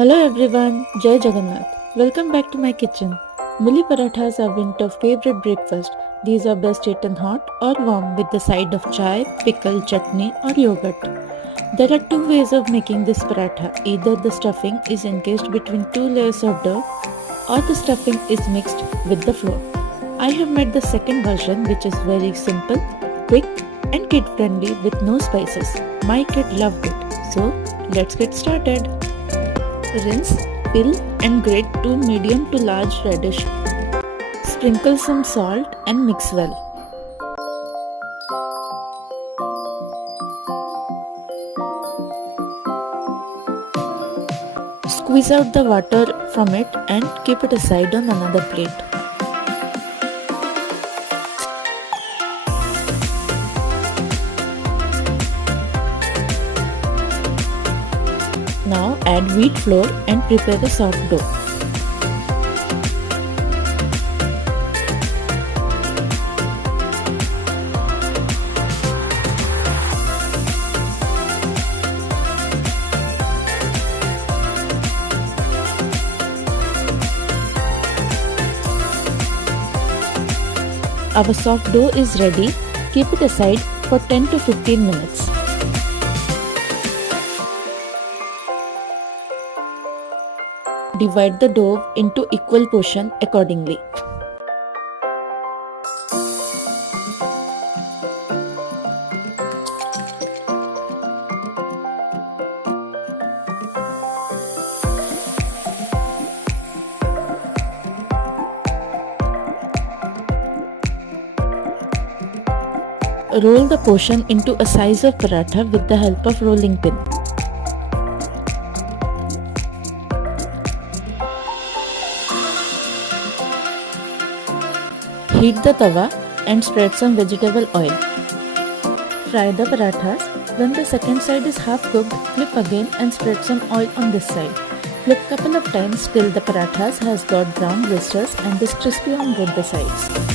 Hello everyone, Jai Jagannath. Welcome back to my kitchen. Mooli Parathas are winter favorite breakfast. These are best eaten hot or warm with the side of chai, pickle, chutney or yogurt. There are two ways of making this paratha. Either the stuffing is encased between two layers of dough or the stuffing is mixed with the flour. I have made the second version, which is very simple, quick and kid friendly with no spices. My kid loved it. So let's get started. Rinse, peel and grate 2 medium to large radish. Sprinkle some salt and mix well. Squeeze out the water from it and keep it aside on another plate. Now add wheat flour and prepare a soft dough. Our soft dough is ready. Keep it aside for 10 to 15 minutes. Divide the dough into equal portion accordingly. Roll the portion into a size of paratha with the help of rolling pin. Heat the tawa and spread some vegetable oil. Fry the parathas. When the second side is half cooked, flip again and spread some oil on this side. Flip couple of times till the parathas has got brown blisters and is crispy on both the sides.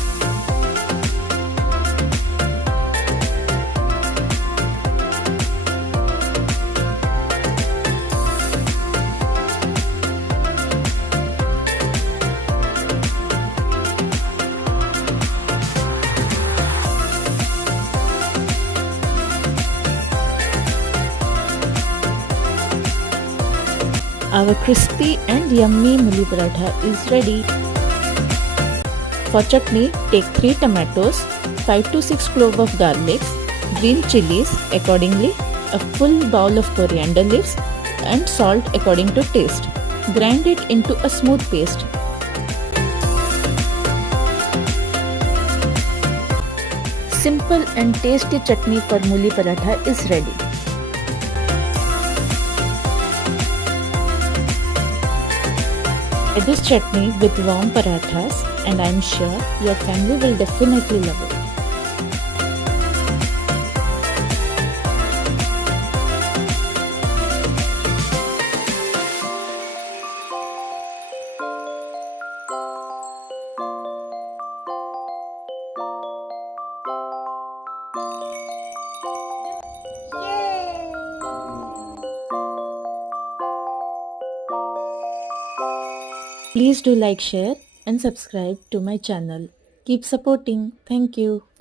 Our crispy and yummy Mooli Paratha is ready. For chutney, take 3 tomatoes, 5 to 6 cloves of garlic, green chilies accordingly, a full bowl of coriander leaves and salt according to taste. Grind it into a smooth paste. Simple and tasty chutney for Mooli Paratha is ready. This chutney with warm parathas and I am sure your family will definitely love it. Please do like, share and subscribe to my channel. Keep supporting. Thank you.